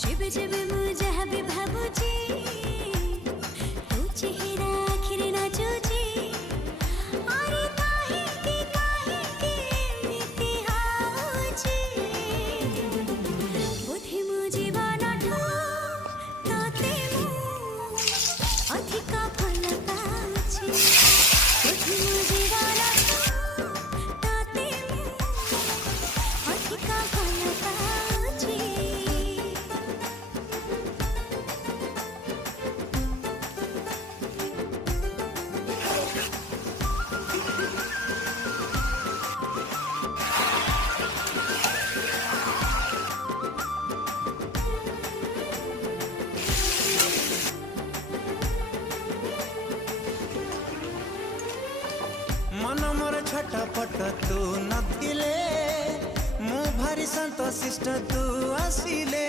जेबे जेबे मुझे भी भाबुची तू चेहरा आखिरे नाचुची अरे काहे के एमिति हाउची बोधे मो जीवनठू तोते मु अधिका भल पाउची बोधे मो जीवनठू तोते मु अधिका भल पाउची। मन मोर छटपट तू नथिले मु भारी संतोषिष्ट तू आसिले।